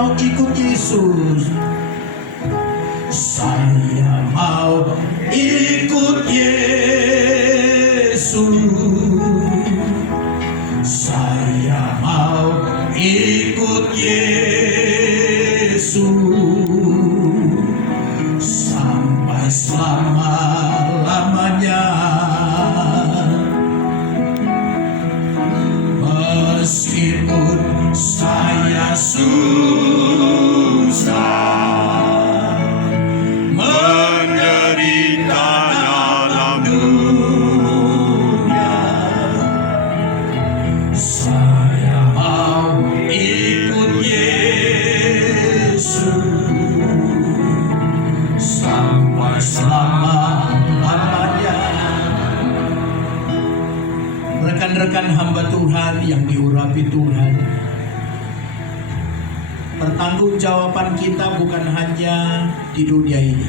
mau ikut Yesus. Saya mau ikut Yesus. Saya mau ikut Yesus sampai selama-lamanya. Meskipun saya susah menderita dalam dunia, saya mau ikut Yesus sampai selama-lamanya. Rekan-rekan hamba Tuhan yang diurapi Tuhan, pertanggungjawaban kita bukan hanya di dunia ini,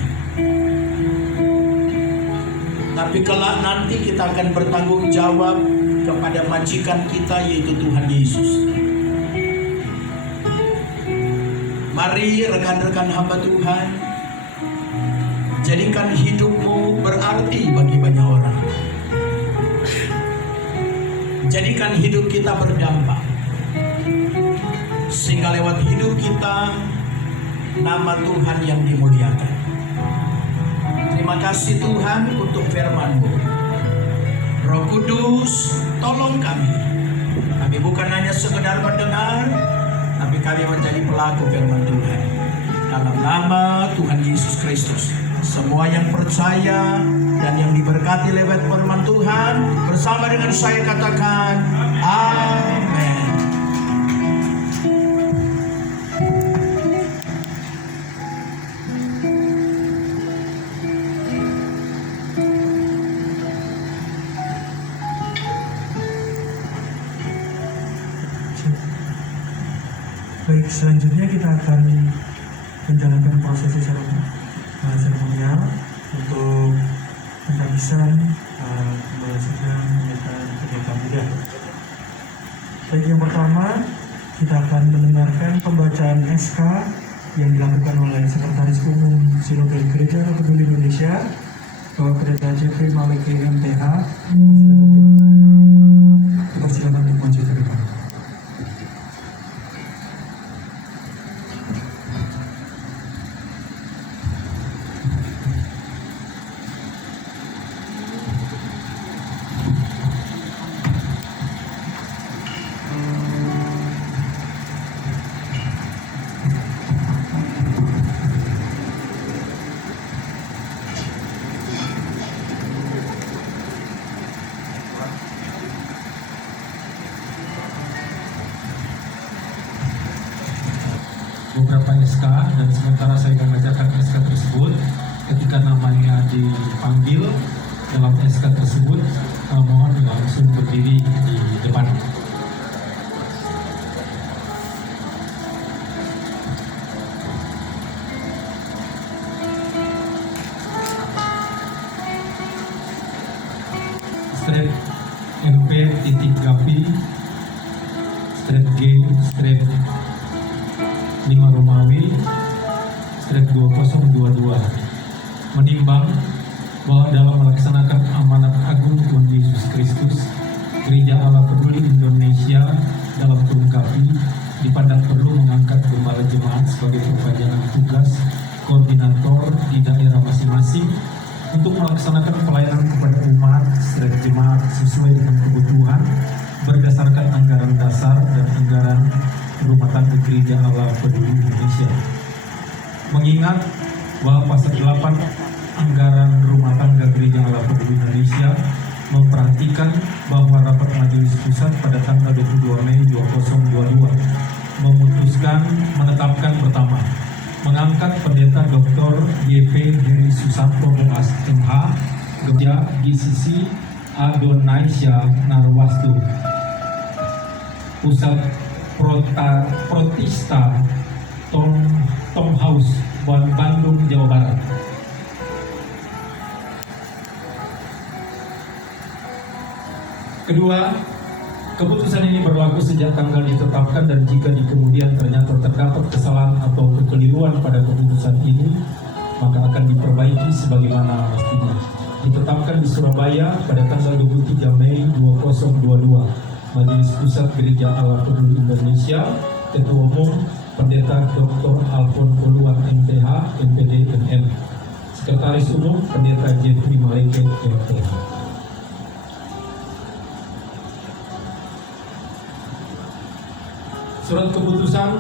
tapi kelak nanti kita akan bertanggung jawab kepada majikan kita, yaitu Tuhan Yesus. Mari rekan-rekan hamba Tuhan, jadikan hidupmu berarti bagi banyak orang. Jadikan hidup kita berdampak, sehingga lewat hidup kita nama Tuhan yang dimuliakan. Terima kasih Tuhan untuk firman-Mu. Roh Kudus, tolong kami. Kami bukan hanya sekedar mendengar, tapi kami menjadi pelaku firman Tuhan. Dalam nama Tuhan Yesus Kristus, semua yang percaya dan yang diberkati lewat firman Tuhan, bersama dengan saya katakan, amin. Baik, selanjutnya kita akan menjalankan prosesi seremonial untuk penghabisan sedang menyatakan pendeta muda. Baik, yang pertama kita akan mendengarkan pembacaan SK yang dilakukan oleh Sekretaris Umum Sinode Gereja Katolik Indonesia, Bapak Pendeta Jeffrey Maleke MTH. Silakan dimaju ke depan. Beberapa SK, dan sementara saya membacakan SK tersebut, ketika namanya dipanggil dalam SK tersebut, mohon langsung berdiri di depan. Straight MP titik Gapi, straight G, straight 5 Romawi, straight 2022, menimbang bahwa dalam melaksanakan amanat agung Tuhan Yesus Kristus, Gereja Allah Peduli Indonesia dalam kurung Gapi dipandang perlu mengangkat gembala jemaat sebagai perpanjangan tugas koordinator di daerah masing-masing untuk melaksanakan pelayanan kepada umat straight jemaat sesuai dengan kebutuhan berdasarkan anggaran dasar dan anggaran rumah tangga Gereja Allah Peduli Indonesia. Mengingat bahwa pasal 8 anggaran rumah tangga Gereja Allah Peduli Indonesia memperhatikan bahwa rapat majelis pusat pada tanggal 22 Mei 2022 memutuskan menetapkan pertama, mengangkat pendeta Dr. YP Heri Susanto Boas MH, Gereja GCC Adonaisyah Narwastu, Pusat Protista Tom House, Bandung, Jawa Barat. Kedua, Keputusan ini berlaku sejak tanggal ditetapkan dan jika di kemudian ternyata terdapat kesalahan atau kekeliruan pada keputusan ini, maka akan diperbaiki sebagaimana mestinya. Ditetapkan di Surabaya pada tanggal 23 Mei 2022, Majelis Pusat Gereja Allah Peduli Indonesia, Ketua Umum Pendeta Dr. Alfon Poluan MTH, MPD, MM. Sekretaris Umum Pendeta Jeffrey Maleke, MTH. Surat keputusan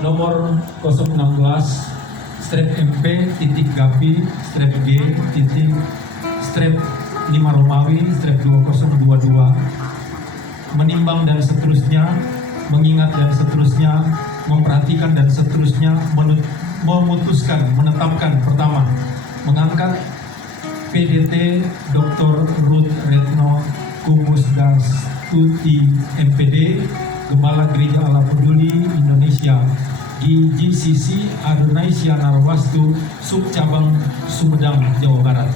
nomor 016-MP-G-5 menimbang dan seterusnya, mengingat dan seterusnya, memperhatikan dan seterusnya, memutuskan, menetapkan pertama, mengangkat PDT Dr. Ruth Retno Kumusdastuti MPD, Gembala Gereja Allah Peduli Indonesia di GCC Adonaisia Narwastu, Subcabang Sumedang, Jawa Barat.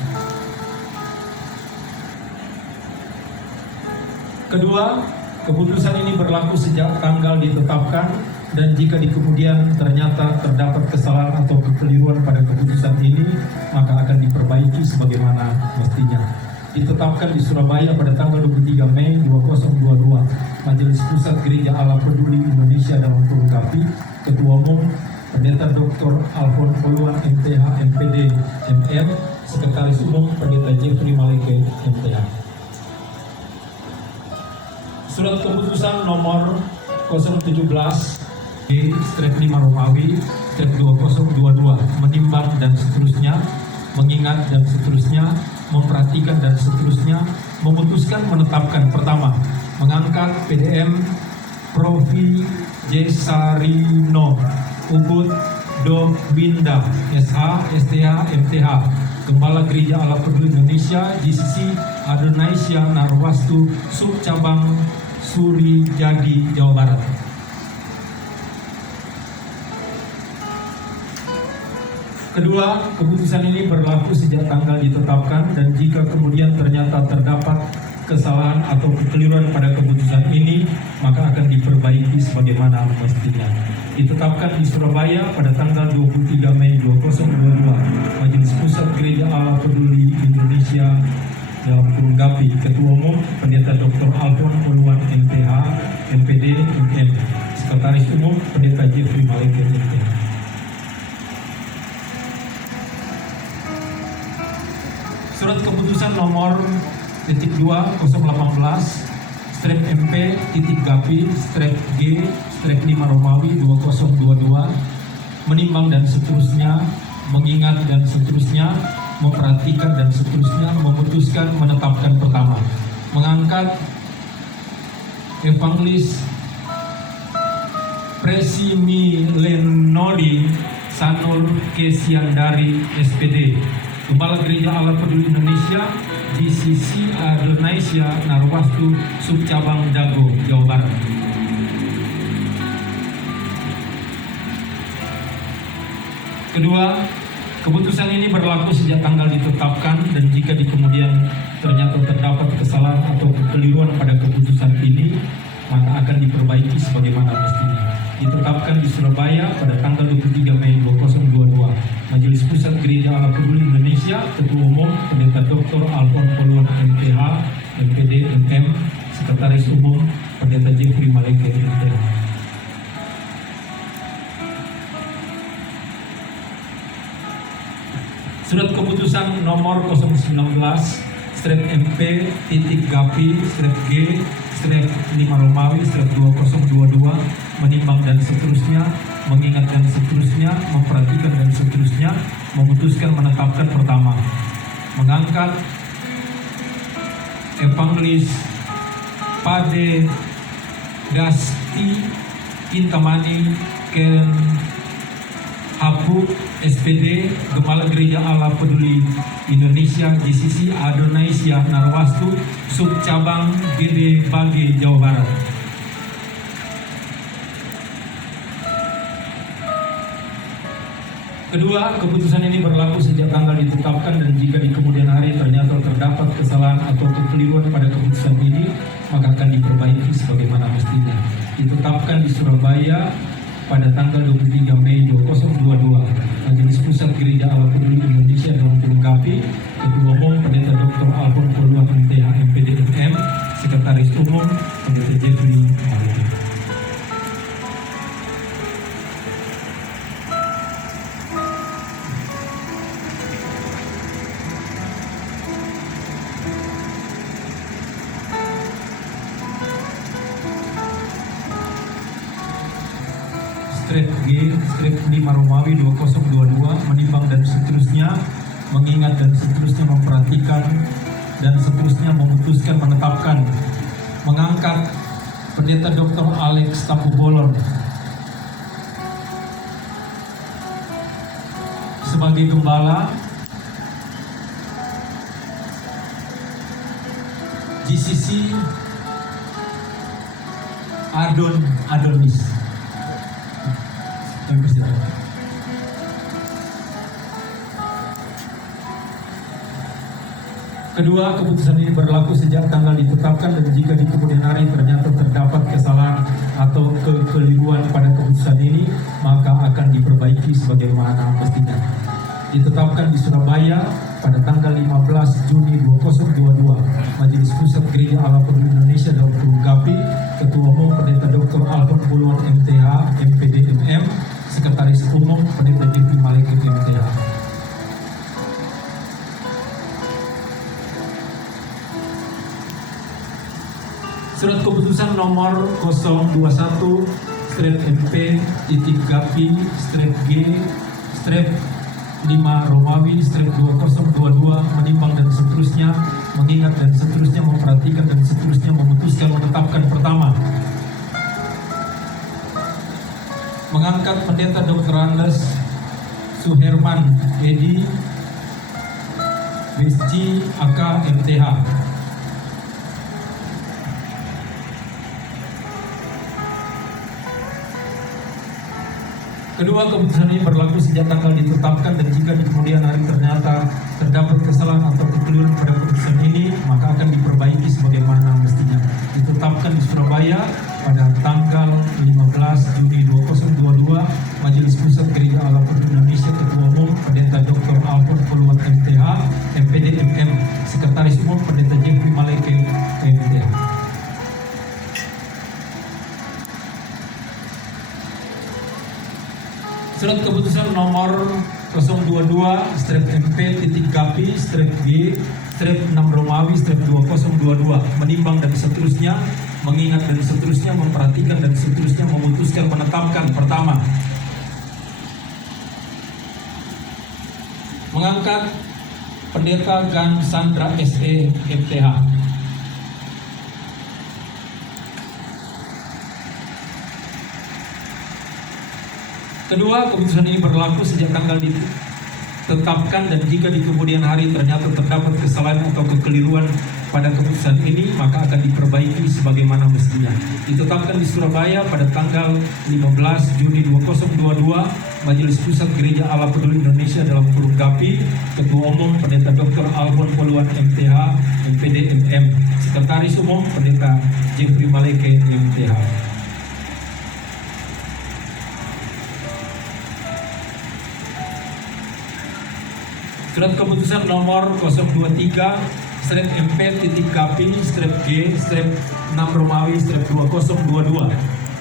Kedua, keputusan ini berlaku sejak tanggal ditetapkan dan jika di kemudian ternyata terdapat kesalahan atau kekeliruan pada keputusan ini, maka akan diperbaiki sebagaimana mestinya. Ditetapkan di Surabaya pada tanggal 23 Mei 2022, Majelis Pusat Gereja Allah Peduli Indonesia dalam melengkapi Ketua Umum Pendeta Dr. Alfon Poluan MTH MPD MM, Sekretaris Umum Pendeta Jeffrey Maleke MTH. Surat keputusan nomor 017/5 Romawi 2022 menimbang dan seterusnya, mengingat dan seterusnya, memperhatikan dan seterusnya, memutuskan, menetapkan pertama, mengangkat PDM Profi Jesarino Ubud Do Winda SH STH MTH, Gembala Gereja Allah Peduli Indonesia GCC Adonaisia Narwastu, Subcabang Surijadi, Jawa Barat. Kedua, keputusan ini berlaku sejak tanggal ditetapkan dan jika kemudian ternyata terdapat kesalahan atau kekeliruan pada keputusan ini, maka akan diperbaiki sebagaimana mestinya. Ditetapkan di Surabaya pada tanggal 23 Mei 2022, Majelis Pusat Gereja Allah Peduli Indonesia dalam melengkapi Ketua Umum Pendeta Dr. Alfon Poluan MTH, MPD, MM. Sekretaris Umum Pendeta Jeffrey Maleke MTH. Surat keputusan nomor 2/18/MP-Gapi-G-5 Romawi 2022 menimbang dan seterusnya, mengingat dan seterusnya, memperhatikan dan seterusnya, memutuskan, menetapkan pertama, mengangkat Evangelis Presimilenoli Sanur Kesiandari SPD, Gembala Gereja Allah Peduli Indonesia GCC Adonaisia Narwastu, Subcabang Dago, Jawa Barat. Kedua, keputusan ini berlaku sejak tanggal ditetapkan dan jika di kemudian ternyata terdapat kesalahan atau kekeliruan pada keputusan ini, maka akan diperbaiki sebagaimana mestinya. Ditetapkan di Surabaya pada tanggal 23 Mei 2022, Majelis Pusat Gereja Allah Peduli Indonesia, Ketua Umum Pendeta Dr. Alfon Poluan MTH, MPD, MM, Sekretaris Umum Pendeta Jeffrey Maleke MTH. Surat keputusan nomor 019/MP-Gapi-G-5 Romawi 2022 menimbang dan seterusnya, mengingat dan seterusnya, memperhatikan dan seterusnya, memutuskan, menetapkan pertama, mengangkat Evangelis Pade Gasti Intamani Ken Habu SPD, Gembala Gereja Allah Peduli Indonesia GCC Adonaisia Narwastu, Subcabang Gede Bage, Jawa Barat. Kedua, keputusan ini berlaku sejak tanggal ditetapkan dan jika di kemudian hari ternyata terdapat kesalahan atau kekeliruan pada keputusan ini, maka akan diperbaiki sebagaimana mestinya. Ditetapkan di Surabaya pada tanggal 23 Mei 2022, Majelis Pusat Gereja Allah Peduli Indonesia dalam dilengkapi Ketua Umum Pendeta Dr. Alfon Poluan MTH MPDMM, Sekretaris Umum Pendeta Jeffrey Maleke. Strip G, strip 5 Romawi 2022, menimbang dan seterusnya, mengingat dan seterusnya, memperhatikan dan seterusnya, memutuskan, menetapkan, mengangkat Pendeta Dr. Alex Tambubolon sebagai gembala GCC Adonis. Kedua, keputusan ini berlaku sejak tanggal ditetapkan dan jika di kemudian hari ternyata terdapat kesalahan atau kekeliruan pada keputusan ini, maka akan diperbaiki sebagaimana mestinya. Ditetapkan di Surabaya pada tanggal 15 Juni 2022, Majelis Pusat Gereja Allah Peduli Indonesia dalam dilengkapi Ketua Umum Pendeta Dr. Alfon Poluan MTH MPDMM, Sekretaris Umum Pendeta Jeffrey Maleke MTH. Surat keputusan nomor 021-MP-Gapi-G-5 Romawi-2022, menimbang dan seterusnya, mengingat dan seterusnya, memperhatikan dan seterusnya, memutuskan, menetapkan. Pertama, mengangkat Pendeta Dr. Andes Suherman Edi BSG AK MTH. Kedua, keputusan ini berlaku sejak tanggal ditetapkan dan jika di kemudian hari ternyata terdapat kesalahan atau kekeliruan pada keputusan ini, maka akan diperbaiki sebagaimana mestinya. Ditetapkan di Surabaya pada tanggal 15 Juni 2022, Majelis Pusat Gereja Allah Peduli Indonesia, Ketua Umum Pendeta Dr. Alfon Poluan MTH MPDMM, Sekretaris Umum Pendeta Jeffrey Maleke MTH. Surat keputusan nomor 022-MP-Gapi-G-6 Romawi-2022, menimbang dan seterusnya, mengingat dan seterusnya, memperhatikan dan seterusnya, memutuskan, menetapkan. Pertama, mengangkat Pendeta Gan Sandra SE MTH. Kedua, keputusan ini berlaku sejak tanggal ditetapkan dan jika di kemudian hari ternyata terdapat kesalahan atau kekeliruan pada keputusan ini, maka akan diperbaiki sebagaimana mestinya. Ditetapkan di Surabaya pada tanggal 15 Juni 2022, Majelis Pusat Gereja Allah Peduli Indonesia dalam dilengkapi Ketua Umum Pendeta Dr. Alfon Poluan MTH MPDMM, Sekretaris Umum Pendeta Jeffrey Maleke MTH. Surat keputusan nomor 023-MP-Gapi-G-6 Romawi-2022,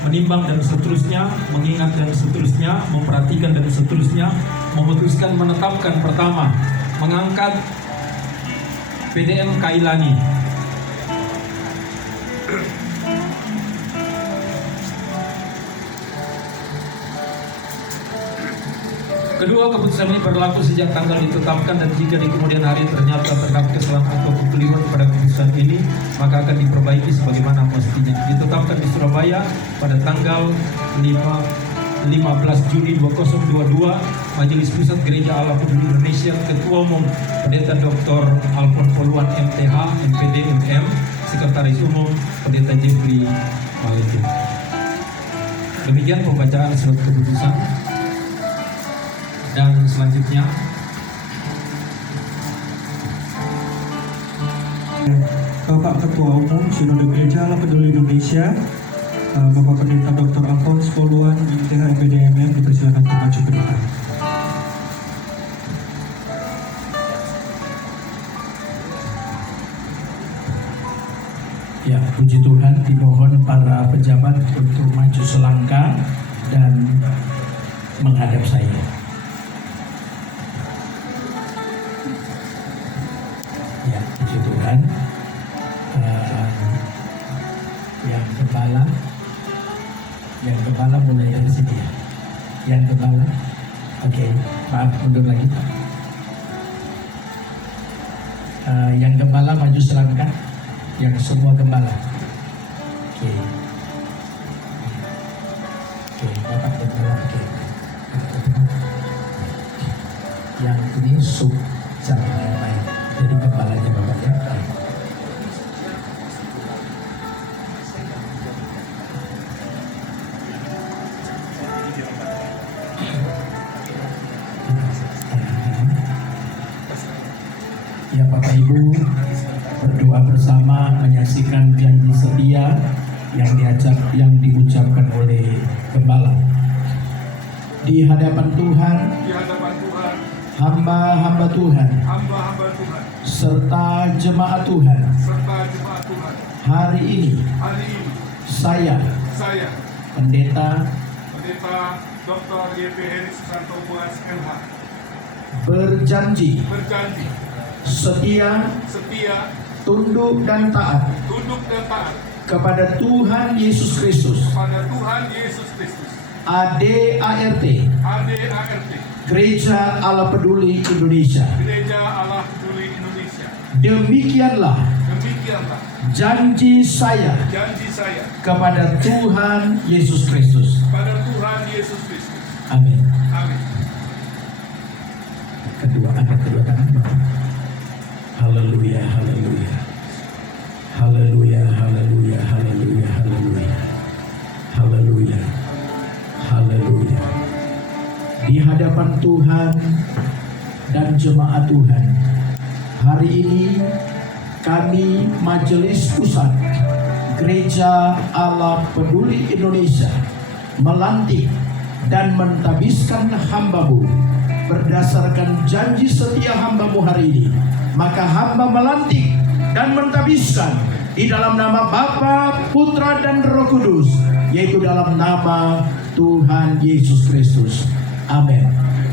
menimbang dan seterusnya, mengingat dan seterusnya, memperhatikan dan seterusnya, memutuskan, menetapkan. Pertama, mengangkat PDM Kailani. Kedua, keputusan ini berlaku sejak tanggal ditetapkan dan jika di kemudian hari ternyata terdapat kesalahan atau kekeliruan pada keputusan ini, maka akan diperbaiki sebagaimana mestinya. Ditetapkan di Surabaya pada tanggal 15 Juni 2022, Majelis Pusat Gereja Allah Peduli Indonesia, Ketua Umum Pendeta Dr. Alfon Poluan MTH MPDMM, Sekretaris Umum Pendeta Jeffrey Maleke. Demikian pembacaan surat keputusan. Dan selanjutnya, Bapak Ketua Ketua Umum Sinode Gereja Allah Peduli Indonesia, Bapak Pendeta Dr. Alphonse Poluan, ITH MPDMM, dipersilakan untuk maju ke depan. Ya, puji Tuhan, dimohon para pejabat untuk maju selangkah dan menghadap saya. Ya, puji Tuhan. Yang gembala mulai dari sini ya. Yang gembala, oke, maaf, mundur lagi. Yang gembala maju selangkah. Yang semua gembala. Oke. Oke, Bapak gembala. Oke. Yang ini sub jangan yang lain. Jadi gembalanya Bapak ya. Ya Bapak Ibu, berdoa bersama menyaksikan janji setia yang diucapkan oleh gembala. Di hadapan Tuhan, hamba-hamba Tuhan, serta jemaat Tuhan, hari ini saya Pendeta Dr. Y.P. Heri Susanto Buas MH berjanji setia, tunduk dan taat kepada Tuhan Yesus Kristus, ADART, Gereja Allah Peduli Indonesia. Demikianlah janji saya kepada Tuhan Yesus Kristus. Amin. Angkat kedua tangan. Haleluya, haleluya. Haleluya, haleluya, haleluya, haleluya. Haleluya. Haleluya. Di hadapan Tuhan dan jemaat Tuhan, hari ini kami Majelis Pusat Gereja Allah Peduli Indonesia melantik dan mentabiskan hamba-Mu berdasarkan janji setia hamba-Mu hari ini. Maka hamba melantik dan mentabiskan di dalam nama Bapa, Putra dan Roh Kudus, yaitu dalam nama Tuhan Yesus Kristus. Amin.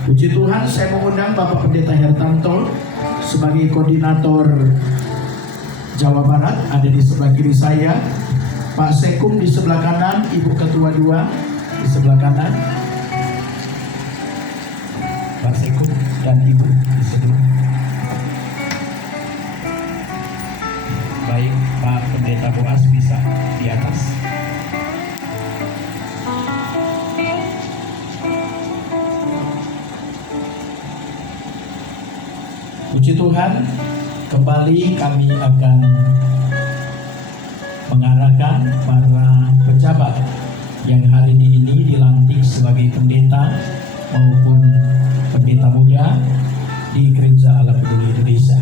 Puji Tuhan, saya mengundang Bapak Pendeta Hertanto sebagai koordinator Jawa Barat, ada di sebelah kiri saya. Pak Sekum di sebelah kanan, Ibu Ketua 2 di sebelah kanan. Pak Sekum dan Ibu di sebelah. Baik, Pak Pendeta Boas bisa di atas. Puji Tuhan, kembali kami akan mengarahkan para pejabat yang hari ini dilantik sebagai pendeta maupun pendeta muda di Gereja Allah Peduli Indonesia.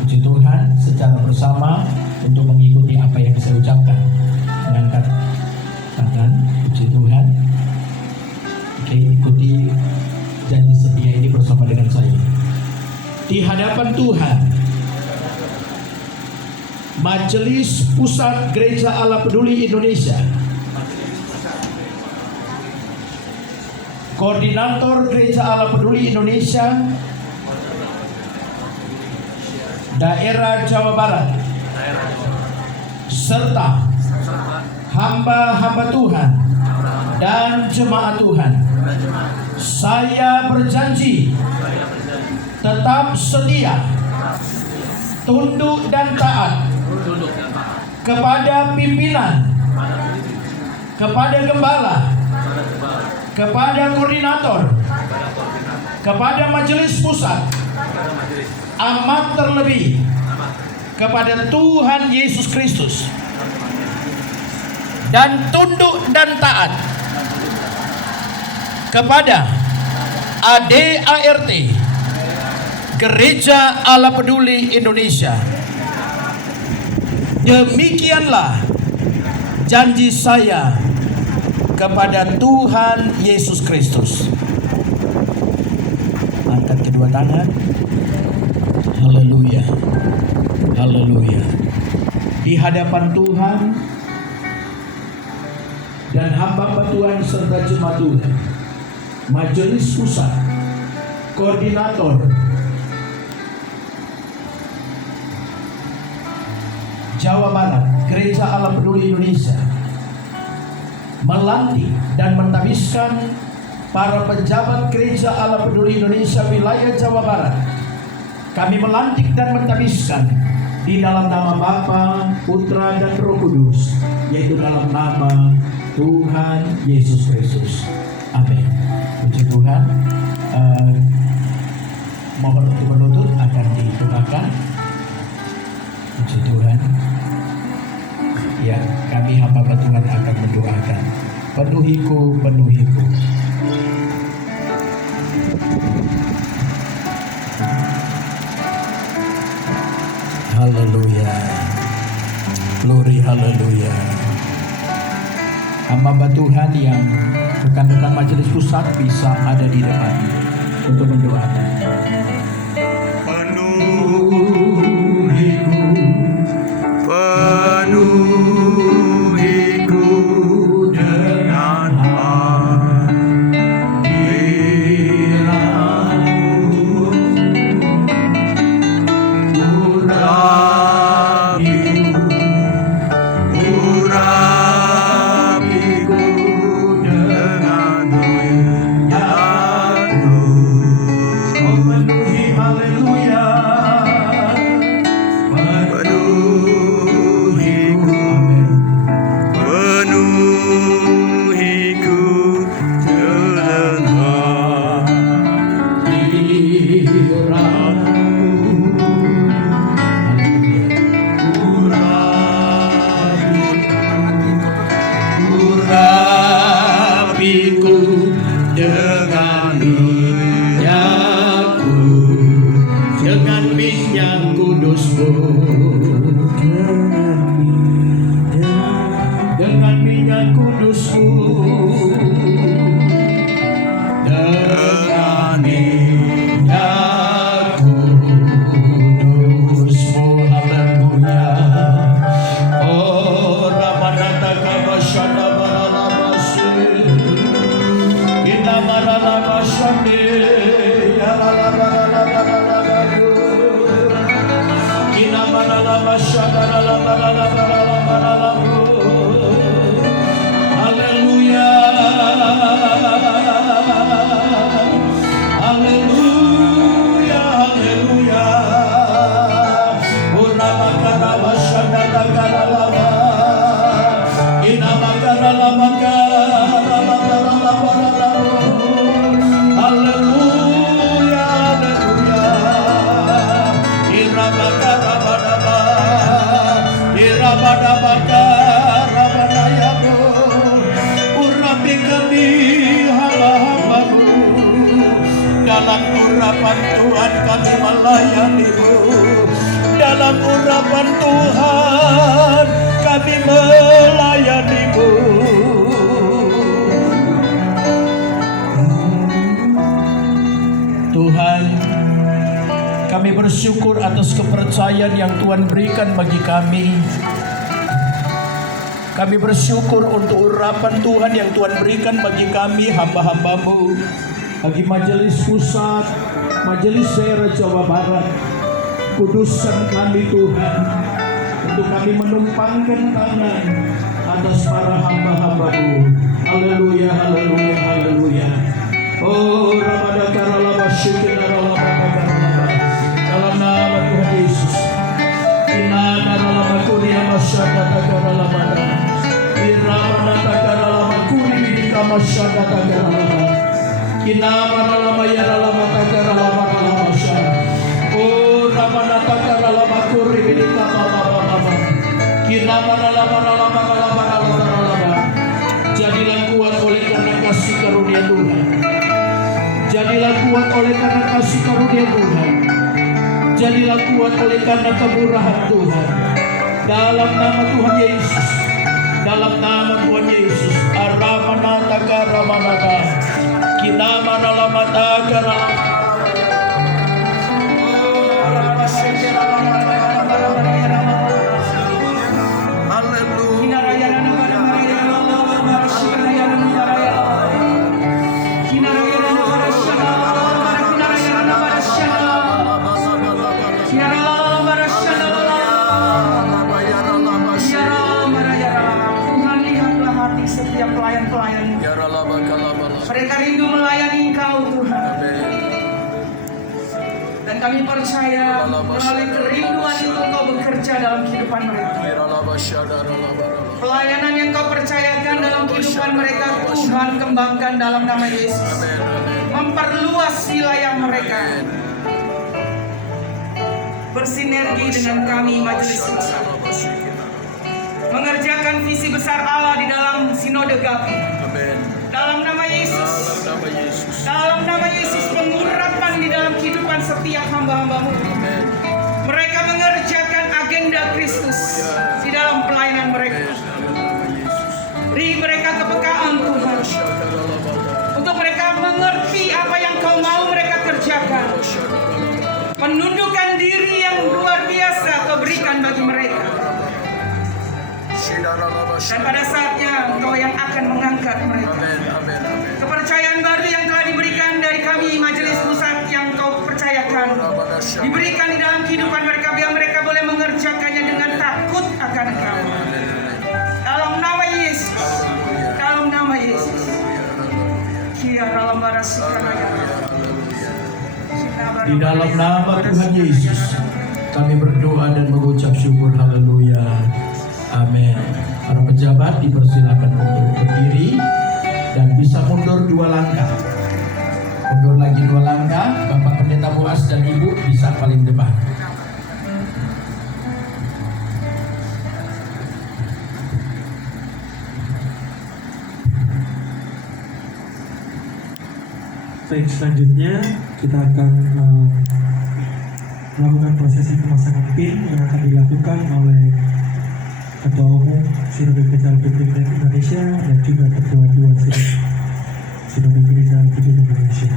Puji Tuhan, secara bersama untuk mengikuti apa yang saya ucapkan, mengangkat tangan. Puji Tuhan. Oke, ikuti janji setia ini bersama dengan saya. Di hadapan Tuhan, Majelis Pusat Gereja Allah Peduli Indonesia, Koordinator Gereja Allah Peduli Indonesia Daerah Jawa Barat, serta hamba-hamba Tuhan dan jemaat Tuhan, saya berjanji tetap setia, tunduk dan taat kepada pimpinan, kepada gembala, kepada koordinator, kepada majelis pusat, amat terlebih kepada Tuhan Yesus Kristus, dan tunduk dan taat kepada ADART, Gereja Allah Peduli Indonesia. Demikianlah janji saya kepada Tuhan Yesus Kristus. Angkat kedua tangan. Haleluya. Haleluya. Di hadapan Tuhan dan hamba Tuhan serta jemaat Tuhan, Majelis Pusat, Koordinator Jawa Barat, Gereja Allah Peduli Indonesia, melantik dan mentabiskan para pejabat Gereja Allah Peduli Indonesia wilayah Jawa Barat. Kami melantik dan mentabiskan di dalam nama Bapa, Putra, dan Roh Kudus, yaitu dalam nama Tuhan Yesus Kristus. Amin. Puji Tuhan. Mohon untuk menuntut akan didoakan. Puji Tuhan. Ya, kami hamba Tuhan akan mendoakan. Penuhiku, penuhiku. Haleluya. Glory, haleluya. Hamba Tuhan yang rekan-rekan Majelis Pusat bisa ada di depan untuk mendoakan. Penuhiku dengan hadiratmu, urapiku dengan doa-Mu. Oh, penuhi, haleluya. Penuhiku dengan Urapiku dengan minyakku, dengan minyak kudusmu, dengan minyak kudusmu, dengan minyak kudusmu. Haleluya. Oh, Ramanata Kamashana Baralabasi, Ina Baralabashane, Yaralabaralabaralabaru, Ina Baralabashana Baralabaralabaralabaru. Haleluya. Haleluya, haleluya. Urabakarabashana Lagaralaba, Ina Magaralabagaralabaralabaralabu. Haleluya, haleluya. Irabakarabadaba, Irabadabakarabayabu. Urapi kami hamba-hamba-Mu, dalam urapan Tuhan kami melayani-Mu. Dalam urapan Tuhan kami melayani-Mu. Tuhan, kami bersyukur atas kepercayaan yang Tuhan berikan bagi kami. Kami bersyukur untuk urapan Tuhan yang Tuhan berikan bagi kami hamba-hamba-Mu, bagi Majelis Pusat, Majelis Daerah Jawa Barat. Kuduskan kami Tuhan, untuk kami menumpangkan tangan atas para hamba-hamba-Mu. Haleluya, haleluya, haleluya. Oh, Rabadakaralabashikinaralabadakaralaba. Dalam nama Tuhan Yesus. Inanaralabakuria masyadatakaralabada. Iramanatakaralabakuri bidikamasyadatakaralaba. Inamaralamayaralabatakaralabakaralabasya. Oh, Ramanatakaralabakuri bidikamasyadatakaralaba. Inamaralamaralamaralamaralamaralaba. Jadilah kuat oleh karena kasih karunia Tuhan. Jadilah kuat oleh karena kasih karunia Tuhan. Jadilah kuat oleh karena kemurahan Tuhan. dalam nama Tuhan Yesus, dalam nama Tuhan Yesus, Aramanata Karamanata, Kinamana Lamata Karamanata. Tuhan, lihatlah hati setiap pelayan-pelayan. Mereka rindu melayani Engkau, Tuhan. Dan kami percaya melalui kerinduan itu Engkau bekerja dalam kehidupan mereka. Pelayanan yang Kau percayakan dalam kehidupan mereka, Tuhan kembangkan dalam nama Yesus. Memperluas wilayah mereka. Bersinergi dengan kami majelis Tuhan. Mengerjakan visi besar Allah di dalam sinode GAPI. Dalam nama Yesus. Dalam nama Yesus, pengurapan di dalam kehidupan setiap hamba-hamba-Mu. Mereka mengerjakan agenda Kristus di dalam pelayanan mereka. Beri mereka kepekaan, Tuhan, untuk mereka mengerti apa yang Kau mau mereka kerjakan. Penundukan diri yang luar biasa Kau berikan bagi mereka. Dan pada saatnya Engkau yang akan mengangkat mereka. Kepercayaan baru yang telah diberikan dari kami majelis pusat yang Kau percayakan, diberikan di dalam kehidupan mereka, biar mereka boleh mengerjakannya dengan takut akan Engkau. Dalam nama Yesus, dalam nama Yesus. Di dalam nama Tuhan Yesus, kami berdoa dan mengucap syukur. Haleluya. Amin. Para pejabat dipersilakan untuk berdiri dan bisa mundur 2 langkah. Mundur lagi 2 langkah. Bapak Pendeta Boas dan Ibu bisa paling depan. Baik, selanjutnya kita akan melakukan prosesi pemasangan PIN yang akan dilakukan oleh Ketua Umum Sinode Gereja Republik Indonesia dan juga Ketua 2 Sinode Gereja Republik Indonesia.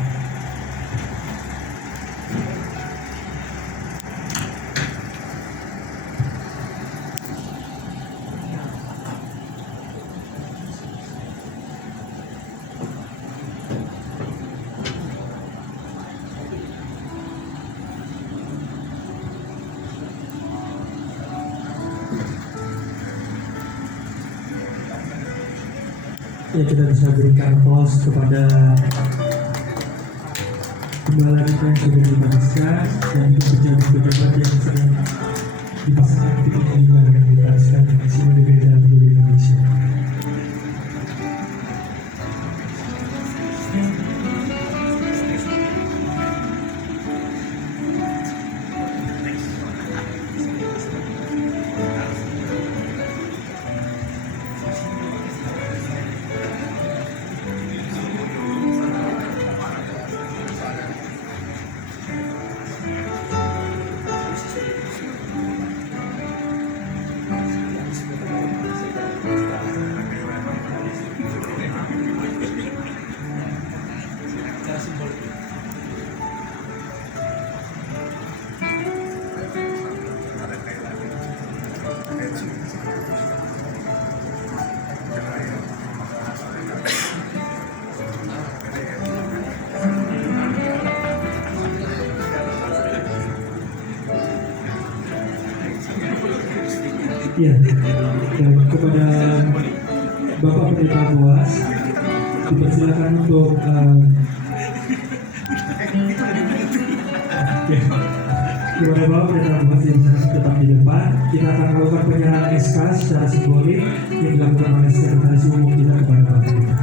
Ya, kita bisa berikan aplaus kepada gembala kita yang sudah dibebaskan dan juga pejabat-pejabat yang sedang dipasangkan titik kelima dan dibebaskan di Sinode Gereja Republik Indonesia. Ya, dan kepada Bapak Pendeta Boas dipersilakan untuk kepada Bapak Pendeta Boas yang tetap di depan. Kita akan melakukan penyerahan SK secara simbolik yang dilakukan oleh Sekretaris Umum kita kepada Bapak Pendeta.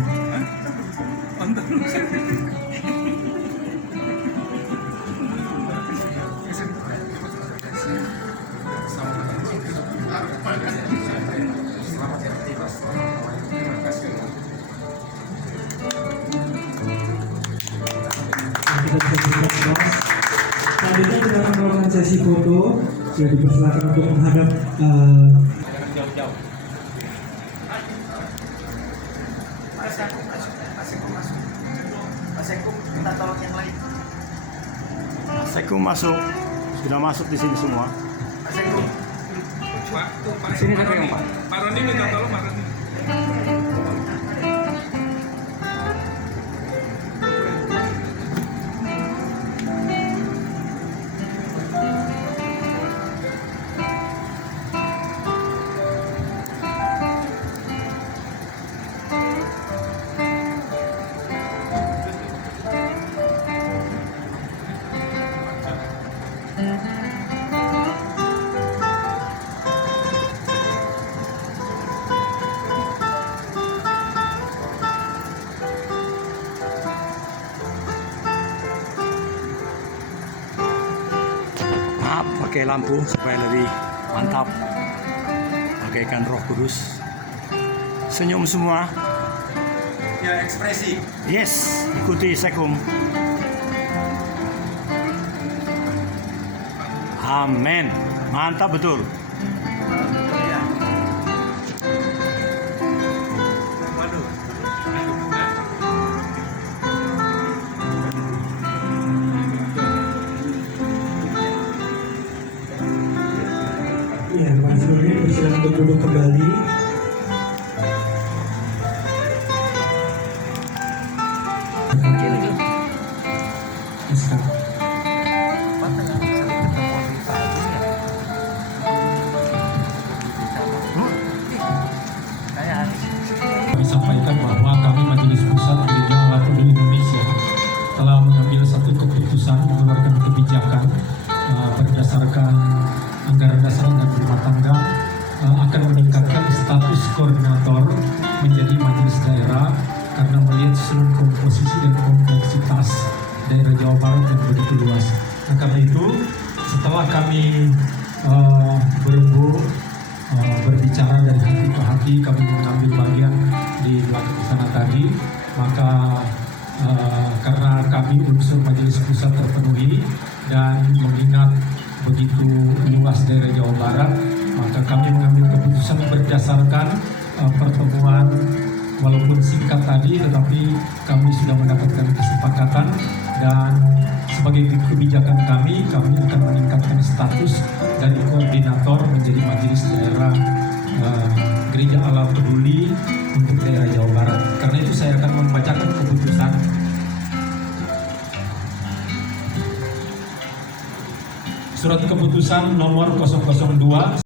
Selanjutnya kita akan melakukan sesi foto Ya dipersilakan untuk menghadap Sekum masuk. Sudah masuk di sini semua. Pak sini Pak Roni minta tolong Pak Roni. Maaf, pakai lampu supaya lebih mantap. Bagaikan Roh Kudus. Senyum semua. Ya ekspresi. Yes, ikuti Sekum. Amin. Mantap betul. ya Pak Sinode bersilakan untuk duduk kembali. Iska. Kami sampaikan bahwa kami Majelis Pusat Gereja Allah Peduli Indonesia telah mengambil satu keputusan mengeluarkan kebijakan berdasarkan anggaran dasar dan rumah tangga akan meningkatkan status koordinator menjadi majelis daerah karena melihat seluruh komposisi dan kompleksitas daerah Jawa Barat yang begitu luas. Nah, karena itu setelah kami berembuk berbicara dari hati ke hati, kami mengambil bagian di belakang sana tadi, maka karena kami unsur majelis pusat terpenuhi dan mengingat begitu luas daerah Jawa Barat, maka kami mengambil keputusan berdasarkan pertemuan walaupun singkat tadi, tetapi kami sudah mendapatkan kesepakatan dan sebagai kebijakan kami akan meningkatkan status dari koordinator menjadi majelis daerah Gereja Allah Peduli untuk daerah Jawa Barat. Karena itu saya akan membacakan keputusan. Surat keputusan nomor 002